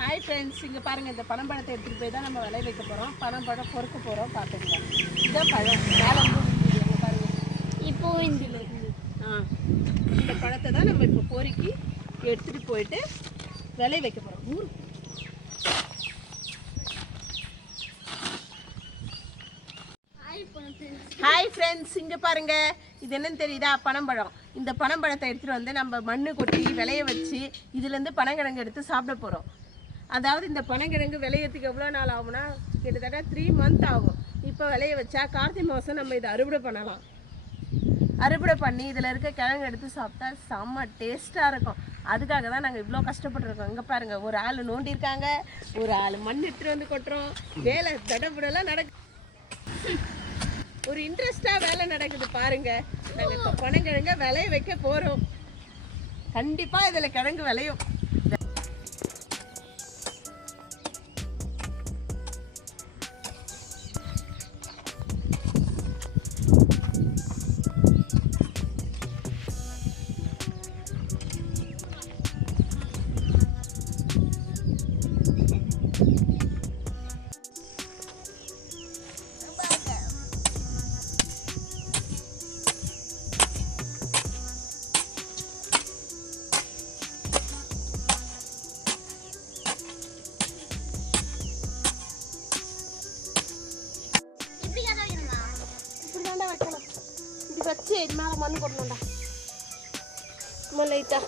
Hi friends, இங்கே பாருங்கள். இந்த பனம்பழத்தை எடுத்துகிட்டு போய் தான் நம்ம விளைய வைக்க போகிறோம். பனம்பழம் பொறுக்க போகிறோம். பார்த்துக்கலாம். இதான் பழம் மேலே இங்கே பாருங்கள். இப்போ இந்த பழத்தை தான் நம்ம இப்போ பொறுக்கி எடுத்துகிட்டு போயிட்டு விளைய வைக்க போகிறோம். ஹாய் ஃப்ரெண்ட்ஸ், இங்கே பாருங்கள். இது என்னன்னு தெரியுதா? பனம்பழம். இந்த பனம்பழத்தை எடுத்துகிட்டு வந்து நம்ம மண்ணு கொட்டி விளைய வச்சு இதுலேருந்து பனங்கிழங்கு எடுத்து சாப்பிட போகிறோம். அதாவது இந்த பனங்கிழங்கு விளையத்துக்கு எவ்வளோ நாள் ஆகும்னா கிட்டத்தட்ட 3 மந்த் ஆகும். இப்போ விளைய வச்சா கார்த்திகை மாதம் நம்ம இதை அறுவடை பண்ணலாம். அறுவடை பண்ணி இதில் இருக்க கிழங்கு எடுத்து சாப்பிட்டா செம்ம டேஸ்ட்டாக இருக்கும். அதுக்காக தான் நாங்கள் இவ்வளோ கஷ்டப்பட்டுருக்கோம். இங்கே பாருங்கள், ஒரு ஆள் நோண்டியிருக்காங்க, ஒரு ஆள் மண் எடுத்துகிட்டு வந்து கொட்டுறோம். வேலை தடபுடலாம் ஒரு இன்ட்ரெஸ்டாக வேலை நடக்குது பாருங்கள். நாங்கள் இப்போ பனங்கிழங்க விளைய வைக்க போகிறோம். கண்டிப்பாக இதில் கிழங்கு விளையும். இப்படி வச்சு இது மேலே மண் கொட்டணும்டா. லைட்டா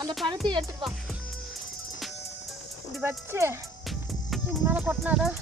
அந்த பழத்தை எடுத்துட்டு வா. இப்படி வச்சு இது மேலே கொட்டினாதான்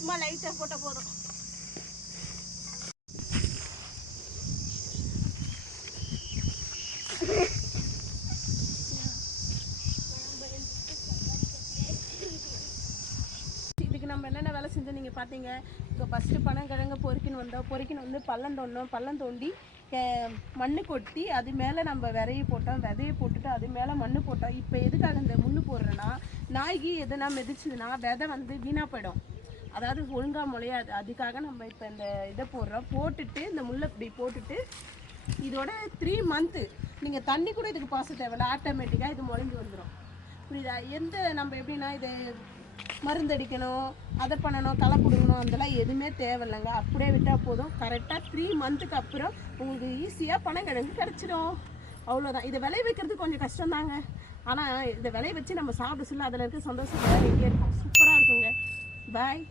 சும்மா லைட்டாக போட்டால் போதும். இதுக்கு நம்ம என்னென்ன வேலை செஞ்சோம் நீங்கள் பார்த்தீங்க. இப்போ ஃபஸ்ட்டு பனங்கிழங்கு பொறுக்கின்னு வந்தோம். பொறுக்கின்னு வந்து பள்ளம் தோண்டோம். பள்ளம் தோண்டி மண் கொட்டி அது மேலே நம்ம விதையை போட்டோம். விதையை போட்டுட்டு அது மேலே மண் போட்டோம். இப்போ எதுக்காக இந்த முள் போடுறோன்னா, நாய்க்கு எதுனா மிதிச்சுதுன்னா விதை வந்து வீணாக போயிடும். அதாவது ஒழுங்காக முளையாது. அதுக்காக நம்ம இப்போ இந்த இதை போடுறோம். போட்டுட்டு இந்த முள்ளை இப்படி போட்டுட்டு இதோட 3 மந்த்து நீங்கள் தண்ணி கூட இதுக்கு பாச தேவையில்ல. ஆட்டோமேட்டிக்காக இது முளைஞ்சி வந்துடும். புரியுதா? எந்த நம்ம எப்படின்னா இது மருந்தடிக்கணும், அதை பண்ணணும், களை பிடுங்கணும், அதெல்லாம் எதுவுமே தேவையில்லைங்க. அப்படியே விட்டால் போதும். கரெக்டாக 3 மந்த்துக்கு அப்புறம் உங்களுக்கு ஈஸியாக பனங்கிழங்கு கிடச்சிடும். அவ்வளோதான். இதை விளைய வைக்கிறது கொஞ்சம் கஷ்டம்தாங்க. ஆனால் இதை விளைய வச்சு நம்ம சாப்பிட சொல்ல அதில் இருக்க சந்தோஷம் வேறு எங்கேயே இருக்கும். சூப்பராக இருக்குங்க. பாய்.